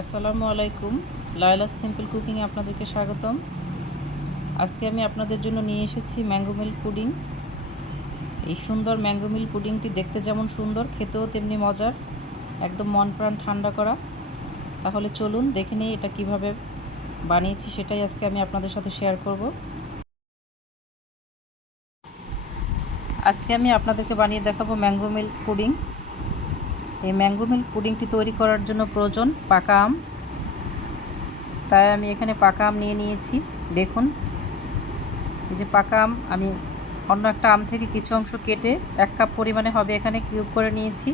আসসালামু আলাইকুম। লায়লা সিম্পল কুকিংয়ে আপনাদেরকে স্বাগতম। আজকে আমি আপনাদের জন্য নিয়ে এসেছি ম্যাঙ্গো মিল্ক পুডিং। এই সুন্দর ম্যাঙ্গো মিল্ক পুডিংটি দেখতে যেমন সুন্দর, খেতেও তেমনি মজার, একদম মন প্রাণ ঠান্ডা করা। তাহলে চলুন দেখে নিই এটা কিভাবে বানিয়েছি, সেটাই আজকে আমি আপনাদের সাথে শেয়ার করব। আজকে আমি আপনাদেরকে বানিয়ে দেখাবো ম্যাঙ্গো মিল্ক পুডিং। এই ম্যাঙ্গো মিল্ক পুডিংটি তৈরি করার জন্য প্রয়োজন পাকা আম। তাই আমি এখানে পাকা আম নিয়ে নিয়েছি। দেখুন, এই যে পাকা আম আমি অন্য একটা আম থেকে কিছু অংশ কেটে 1 কাপ পরিমাণে হবে এখানে কিউব করে নিয়েছি।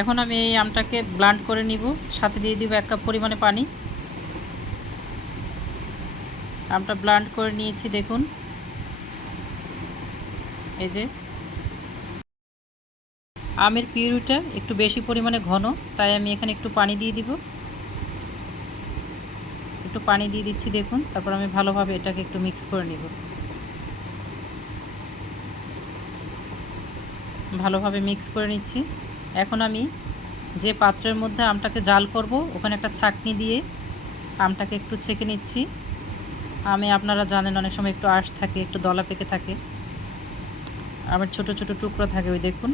এখন আমি এই আমটাকে ব্লান্ড করে নিব, সাথে দিয়ে দিব 1 কাপ পরিমাণে পানি। আমটা ব্লান্ড করে নিয়েছি। দেখুন, এই যে আমের পিউরিটা একটু বেশি পরিমাণে ঘন, তাই আমি এখানে একটু পানি দিয়ে দিব। একটু পানি দিয়ে দিচ্ছি। দেখুন, তারপর আমি ভালোভাবে এটাকে একটু মিক্স করে নিব। ভালোভাবে মিক্স করে নিচ্ছি। এখন আমি যে পাত্রের মধ্যে আমটাকে জাল করব, ওখানে একটা ছাঁকনি দিয়ে আমটাকে একটু ছেঁকে নিচ্ছি। আমে আপনারা জানেন অনেক সময় একটু আঁশ থাকে, একটু দলা পেকে থাকে, আবার ছোট ছোট টুকরো থাকে। ওই দেখুন,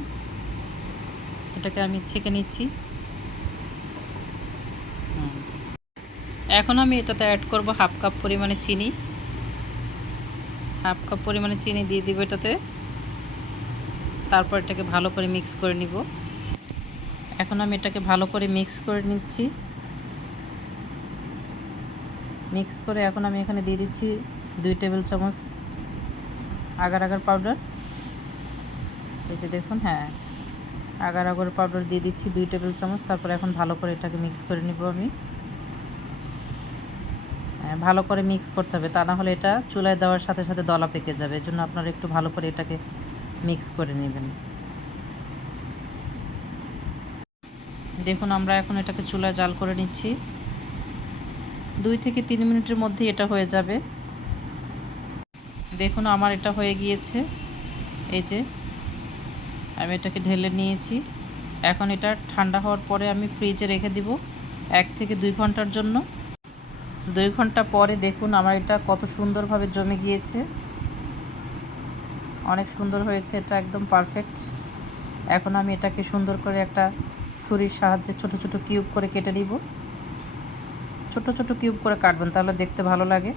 এটাকে আমি ছেঁকে নিচ্ছি। এখন আমি এটাতে অ্যাড করব 1/2 কাপ পরিমাণে চিনি। 1/2 কাপ পরিমাণে চিনি দিয়ে দিব এটাতে। তারপর এটাকে ভালো করে মিক্স করে নিব। এখন আমি এটাকে ভালো করে মিক্স করে নিচ্ছি। মিক্স করে এখন আমি এখানে দিয়ে দিচ্ছি 2 টেবিল চামচ আগার আগার পাউডার। এই যে দেখুন, হ্যাঁ, আগার আগার পাউডার দিয়ে দিচ্ছি 2 টেবিল চামচ। তারপর এখন ভালো করে এটাকে মিক্স করে নিব আমি। ভালো করে মিক্স করতে হবে, তা না হলে এটা চুলায় দেওয়ার সাথে সাথে দলা পেকে যাবে। এজন্য আপনারা একটু ভালো করে এটাকে মিক্স করে নেবেন। দেখুন, আমরা এখন এটাকে চুলায় জাল করে নিচ্ছি। 2 থেকে 3 মিনিটের মধ্যেই এটা হয়ে যাবে। দেখুন, আমার এটা হয়ে গিয়েছে। এই যে আমি এটাকে ঢেলে নিয়েছি। এখন এটা ঠান্ডা হওয়ার পরে আমি ফ্রিজে রেখে দিব 1 থেকে 2 ঘন্টার জন্য। 2 ঘন্টা পরে দেখুন আমার এটা কত সুন্দরভাবে জমে গিয়েছে। অনেক সুন্দর হয়েছে, এটা একদম পারফেক্ট। এখন আমি এটাকে সুন্দর করে একটা ছুরির সাহায্যে ছোট ছোট কিউব করে কেটে নিব। ছোট ছোট কিউব করে কাটবেন, তাহলে দেখতে ভালো লাগে।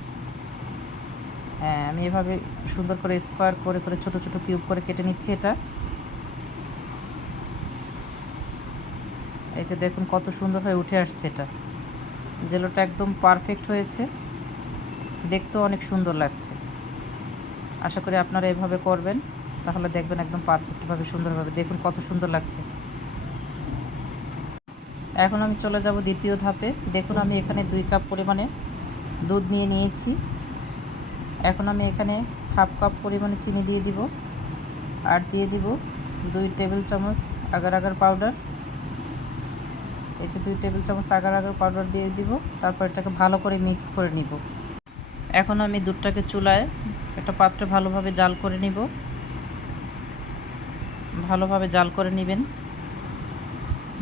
হ্যাঁ, আমি এভাবে সুন্দর করে স্কোয়ার করে করে ছোট ছোট কিউব করে কেটে নিচ্ছি এটা। এই যে দেখুন কত সুন্দর হয়ে উঠে আসছে এটা। জেলোটা একদম পারফেক্ট হয়েছে, দেখতেও অনেক সুন্দর লাগছে। আশা করি আপনারা এভাবে করবেন, তাহলে দেখবেন একদম পারফেক্টভাবে সুন্দরভাবে। দেখুন কত সুন্দর লাগছে। এখন আমি চলে যাব দ্বিতীয় ধাপে। দেখুন, আমি এখানে 2 কাপ পরিমাণে দুধ নিয়ে নিয়েছি। এখন আমি এখানে 1/2 কাপ পরিমাণে চিনি দিয়ে দিব, আর দিয়ে দিব 2 টেবিল চামচ আগার আগার পাউডার। এই যে 2 টেবিল চামচ আগার আগার পাউডার দিয়ে দিব। তারপর এটাকে ভালো করে মিক্স করে নিব। এখন আমি দুধটাকে চুলায় একটা পাত্রে ভালোভাবে জাল করে নিব। ভালোভাবে জাল করে নেবেন।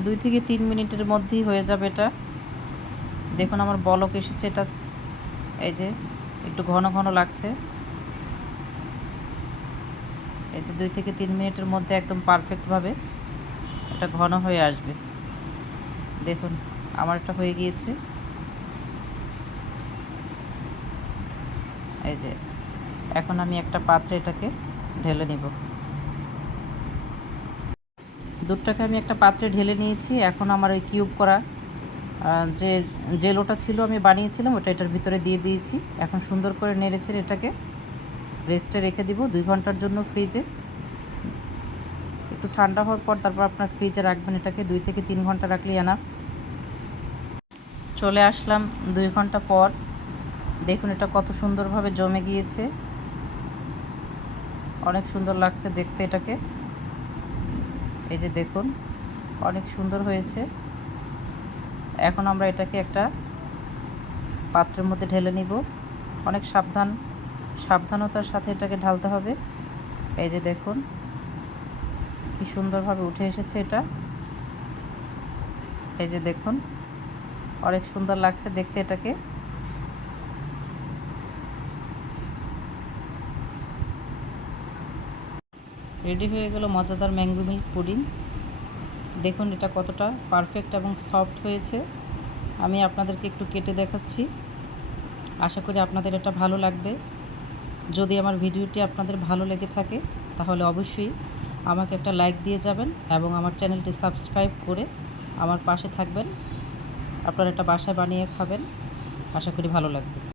2 থেকে 3 মিনিটের মধ্যেই হয়ে যাবে এটা। দেখুন আমার বলক এসেছে এটা। এই যে একটু ঘন ঘন লাগছে। এই যে 2 থেকে 3 মিনিটের মধ্যে একদম পারফেক্টভাবে এটা ঘন হয়ে আসবে। দেখুন আমার এটা হয়ে গিয়েছে। এই যে এখন আমি একটা পাত্রে এটাকে ঢেলে নিব। দুধটাকে আমি একটা পাত্রে ঢেলে নিয়েছি। এখন আমার ওই কিউব করা যে জেলোটা ছিল আমি বানিয়েছিলাম, ওটা এটার ভিতরে দিয়ে দিয়েছি। এখন সুন্দর করে নেড়েচেড়ে এটাকে রেস্টে রেখে দিব 2 ঘন্টার জন্য ফ্রিজে। একটু ঠান্ডা হওয়ার পর তারপর আপনার ফ্রিজে রাখবেন এটাকে। 2 থেকে 3 ঘন্টা রাখলেই এনাফ। চলে আসলাম 2 ঘন্টা পর। দেখুন এটা কত সুন্দরভাবে জমে গিয়েছে। অনেক সুন্দর লাগছে দেখতে এটাকে। এই যে দেখুন অনেক সুন্দর হয়েছে। এখন আমরা এটাকে একটা পাত্রের মধ্যে ঢেলে নিব। অনেক সাবধানতার সাথে এটাকে ঢালতে হবে। এই যে দেখুন কি সুন্দরভাবে উঠে এসেছে এটা। এই যে দেখুন অনেক সুন্দর লাগছে দেখতে এটাকে। রেডি হয়ে গেল মজাদার ম্যাঙ্গো মিল্ক পুডিং। দেখুন এটা কতটা পারফেক্ট এবং সফট হয়েছে। আমি আপনাদেরকে একটু কেটে দেখাচ্ছি। আশা করি আপনাদের এটা ভালো লাগবে। যদি আমার ভিডিওটি আপনাদের ভালো লেগে থাকে তাহলে অবশ্যই আমাকে একটা লাইক দিয়ে যাবেন এবং আমার চ্যানেলটি সাবস্ক্রাইব করে আমার পাশে থাকবেন। আপনারা এটা বাসায় বানিয়ে খাবেন, আশা করি ভালো লাগবে।